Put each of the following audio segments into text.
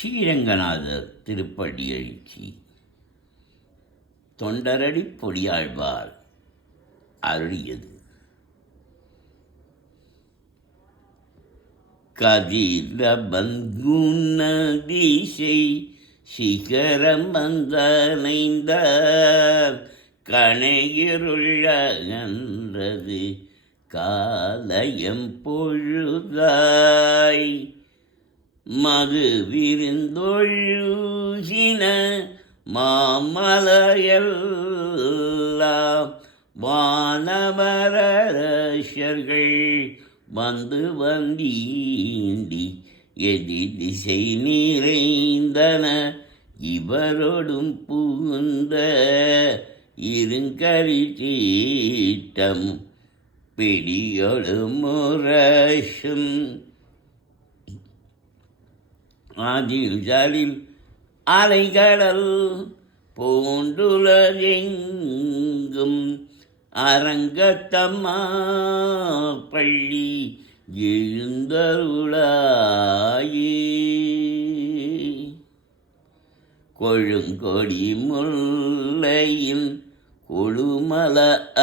ஸ்ரீரங்கநாதர் திருப்படி எழுச்சி. தொண்டரடி பொடியாழ்வார் அருளியது. கதிர பங்குன திசை சிகரம் வந்தனைந்த கணையிருள்ளது காலயம் பொழுதாய் மது விருந்தொழுகின மாமலையெல்லாம் வானவரரசர்கள் வந்து வந்தீண்டி எதிர் திசை நிறைந்தன இவரோடும் புகுந்த இருங்கரி தீட்டம் பிடியொடு முரசும் அதில் அலைகடல் பூண்டுலகெங்கும் அரங்கத்தம்மா பள்ளி எழுந்தருளாயே. கொழுங்கொடி முல்லையின் கொழுமல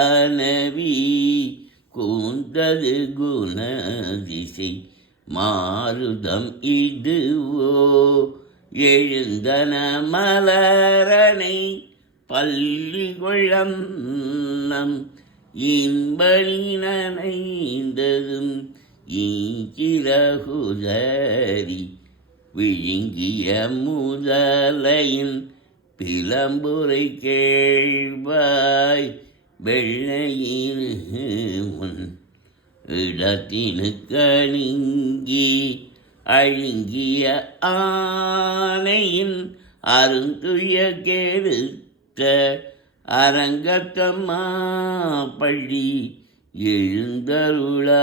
அனவி கூந்தது குணதிசை மாருதம் இதுவோ எழுந்தன மலரணை பள்ளி கொள்ளம் இன்பனி நனைந்ததும் ஈங்கிரகுதரி விழுங்கிய முதலையின் பிளம்புரை கேள்வாய் வெள்ளையின் உன் இடத்தினு கணிங்கி அழுங்கிய ஆனையின் அருந்துய கெடுத்த அரங்கத்தம்மா பள்ளி எழுந்தருளாய்.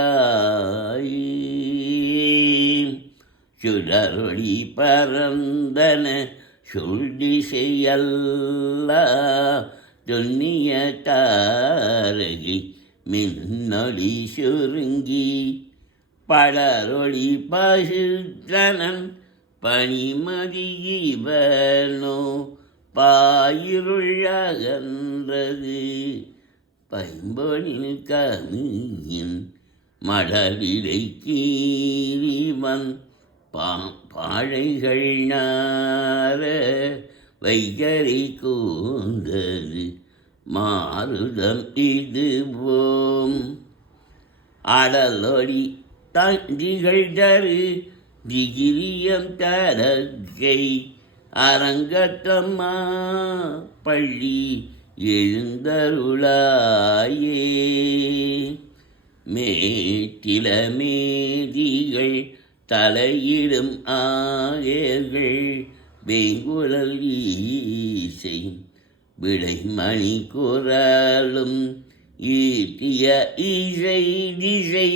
சுடரொளி பரந்தன சொல்திசையல்ல துண்ணிய தாரகை மின்னொளி சுருங்கி படரொளி பசுத்தனன் பனிமதிவனோ பாயிருள்ளகன்றது பைம்பொனில் கமியின் மடலிடை கீரிவன் பாழைகள் நார வைகரை கூந்தது மாருதம் இதுவோம் அடலொடி தந்திகள் தரு திகிரியம் தரகை அரங்கத்தம்மா பள்ளி எழுந்தருளாயே. மேட்டில மேதிகள் தலையிடும் ஆயர்கள் வேங்குழல் ஈசை விடைமணி குரலும் ஈட்டிய இசை திசை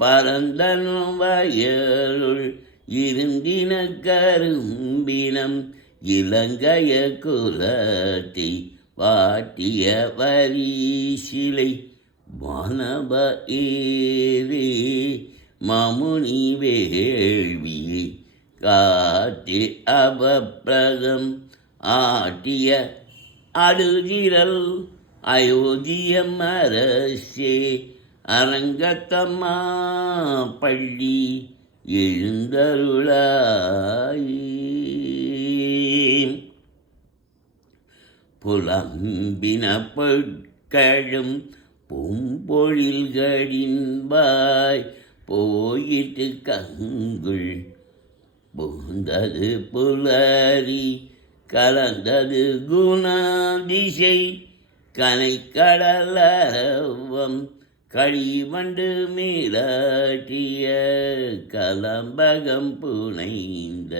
பரந்தனும் வயலுள் இருந்தின கரும்பினம் இலங்கைய குலத்தை வாட்டிய வரிசிலை வானவ ஏரே மாமுனி வேள்வியை காட்டி அவப்பிரதம் ஆட்டிய அடுதிரல் அயோத்தியம் அரசே அரங்கத்தம்மா பள்ளி எழுந்தருளாய். புலம்பின பொற்களும் பூம்பொழில்களின்பாய் போயிட்டு கங்குள் புகுந்தது புலரி கலந்தது குணதிசை கனைக்கடலவம் களிவண்டு மீளாட்டிய கலம்பகம் புனைந்த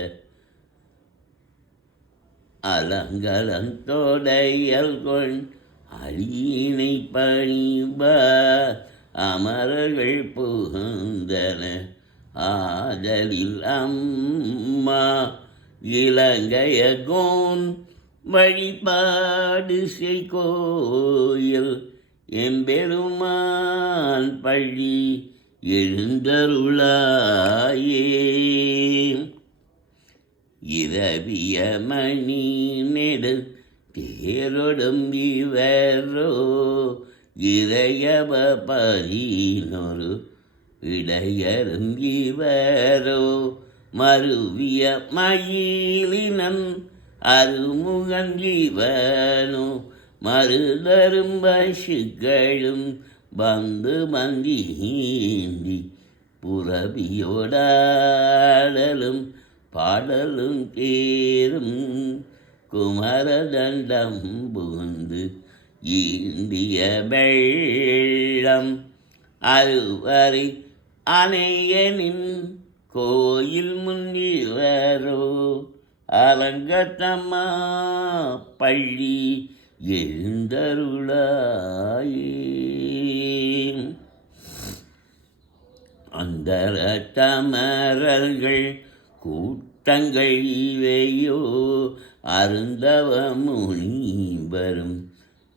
அலங்கலந்தோடையல் கொண் அழியினை பணிப அமரர்கள் புகுந்தன ஆதலில் அம்மா இலங்கைய கோன் வழிபாடு செய்கோயில் எம்பெருமான் பள்ளி எழுந்தருளாயே. இரவிய மணி நெடு தேரொடும் இவரோ இறையவ பரினொரு இடையரும் இவரோ மருவிய மயிலினம் அருமுகன் இவனோ மருதரும் பசுக்களும் வந்து மந்திந்தி புறவியோடாடலும் பாடலும் தேரும் குமரதண்டம் புகுந்து இந்திய வெள்ளம் அருவரை அணையனின் கோயில் முன்னிவரோ அரங்கத்தம்மா பள்ளி எழுந்தருளாயே அந்தர தமரர்கள் கூட்டங்கள் இவையோ அருந்தவ முனிவரும்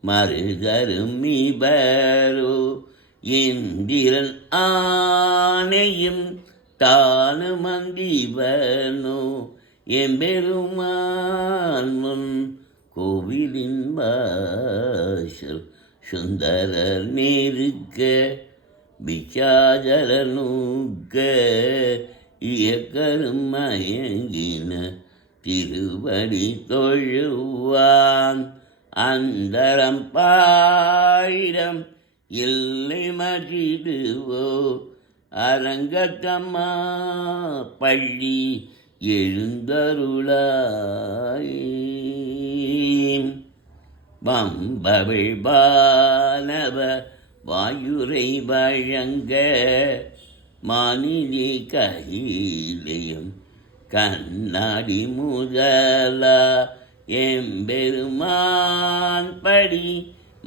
மருதரும் இவரோ இந்திரன் ஆணையும் தானும் அந்திவனோ எம்பெருமான் முன் கோவிலின் வாசல் சுந்தரர் நேருக்க பிச்சாதர நூக்க இயக்கரும் மயங்கின திருவடி தொழுவான் அந்தரம் பாயிரம் இல்லை மறிடுவோ அரங்கத்தம்மா பள்ளி எழுந்தருளாயே வம்பவிழ் பானவ வாயுரை வழங்க மானினி கையிலையும் கண்ணாடி முதலா எம்பெருமான் படி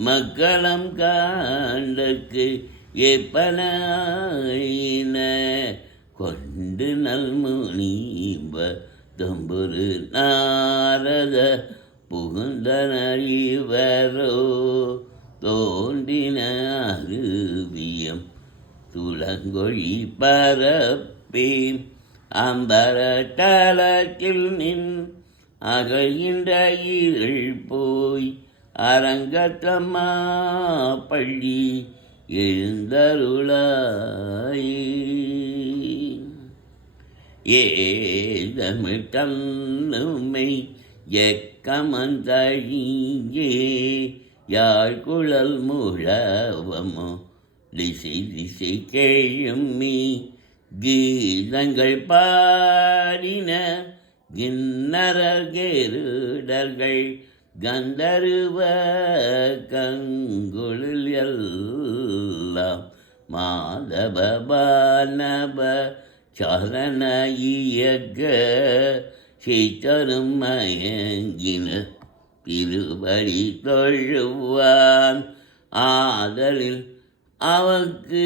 மக்களம் காண்டற்கு எப்பனாயின கொண்டு நல்முனிவ தம்புரு நாரத புகுந்தனறிவரோ தோன்றின அருவியம் துளங்கொழி பரப்பே அம்பரட்டலத்தில் நின் அகழ்கின்ற இருள் போய் அரங்கத்தம்மா பள்ளி எழுந்தருளாயே ஏதமிட்டன்னுமை எக்கமந்தழியே யாழ்குழல் முழவமோ திசை திசை கேழும்மி கீதங்கள் பாடின கிண்ணறர் கேருடர்கள் கந்தருவ கங்குளில் எல்லாம் மாதவ பானவ சரண இயக்க சீத்தரும் மயங்கின திருவடி தொழுவான் ஆதலில் அவக்கு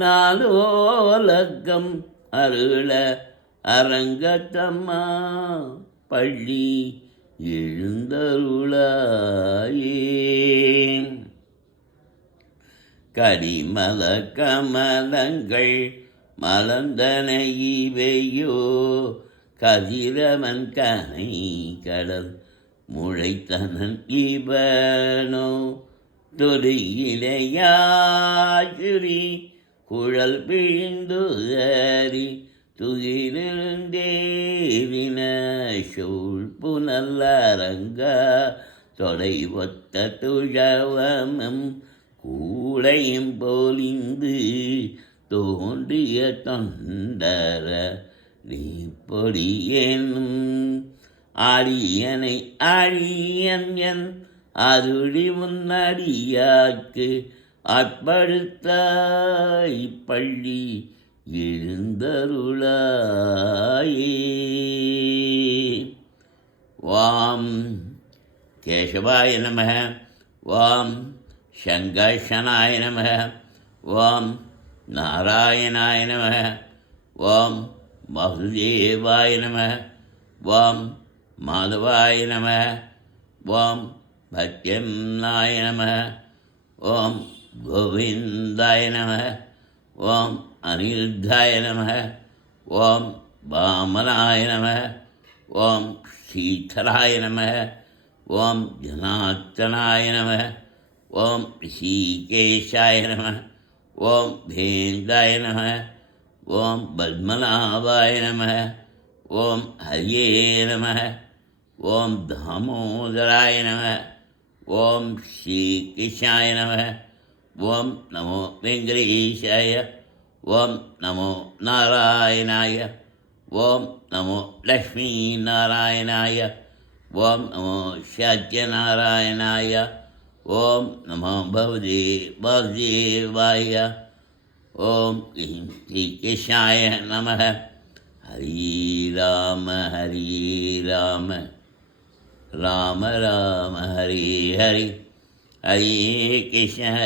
நாலோலக்கம் அருள அரங்கத்தம்மா பள்ளி எழுந்தருளாயே கடிமல கமலங்கள் மலர்ந்தன இவையோ கதிரவன் கனை கடல் முளைத்தனன் இவனோ தொடுகிலையாச்சுரி குழல் பிழிந்துதறி துகிலிருந்தேவின சூழ் புனல்லரங்க தொடை ஒத்த துழவமும் கூடையும் போலிந்து தோன்றிய தொண்டர நீ பொடியேனும் அடியனை அழியன் என் அருளி முன்னடியாக்கு அற்படுத்தாய் பள்ளி எழுந்தருளாயே வாம் கேசவாய நமः வாம் சங்கர்ஷனாய நமः வாம் நாராயணாய நமः வாம் வாசுதேவாய நமः வாம் மாதவாய நமः வாம் பத்யம்னாய நமः ஓம் கோவிந்தாய நமः ஓம் அனிருத்தாய நமः ஓம் வாமனாய நமः ஓம் ஸ்ரீதராய நம. ஓம் ஜனார்த்தனாய நம. ஓம் ரிஷிகேஷாய நம. ஓம் வேந்தாய நம. ஓம் பத்மநாபாய நம. ஓம் ஹரியே நம. ஓம் தாமோதராய நம. ஓம் ஸ்ரீகிருஷ்ணாய நம. ஓம் நமோ வெங்கடேஷாய. ஓம் நமோ நாராயணாய. ஓம் நமோ லக்ஷ்மீ நாராயணாய. ஓம் நமோ சத்யநாராயணாய. ஓம் நமோ பவதே வாசுதேவாய. ஓம் ஸ்ரீகிருஷ்ணாய நம. ஹரி ராம ஹரி ராம ராம ராம ஹரி ஹரி. ஹரே கிருஷ்ண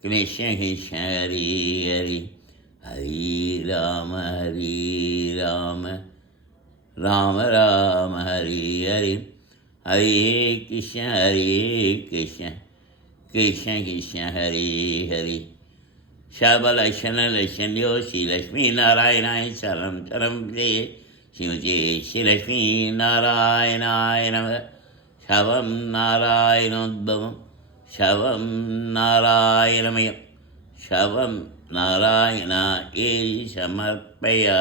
கிருஷ்ண கிருஷ்ண ஹரி ஹரி. ஹரி ராம ராம ராம ஹரி ஹரி. ஹரே கிருஷ்ண கிருஷ்ண கிருஷ்ண கிருஷ்ண ஹரி ஹரி. சபலக்ஷணலட்சண்யோ ஸ்ரீ லக்ஷ்மீ நாராயணாய சரணம் சரணம் பிரே. ஸ்ரீமதி ஸ்ரீ லக்ஷ்மீ நாராயணாய நம. शवं नारायणोद्भवं शवं नारायणमयं शवं नारायणाय समर्पयामि.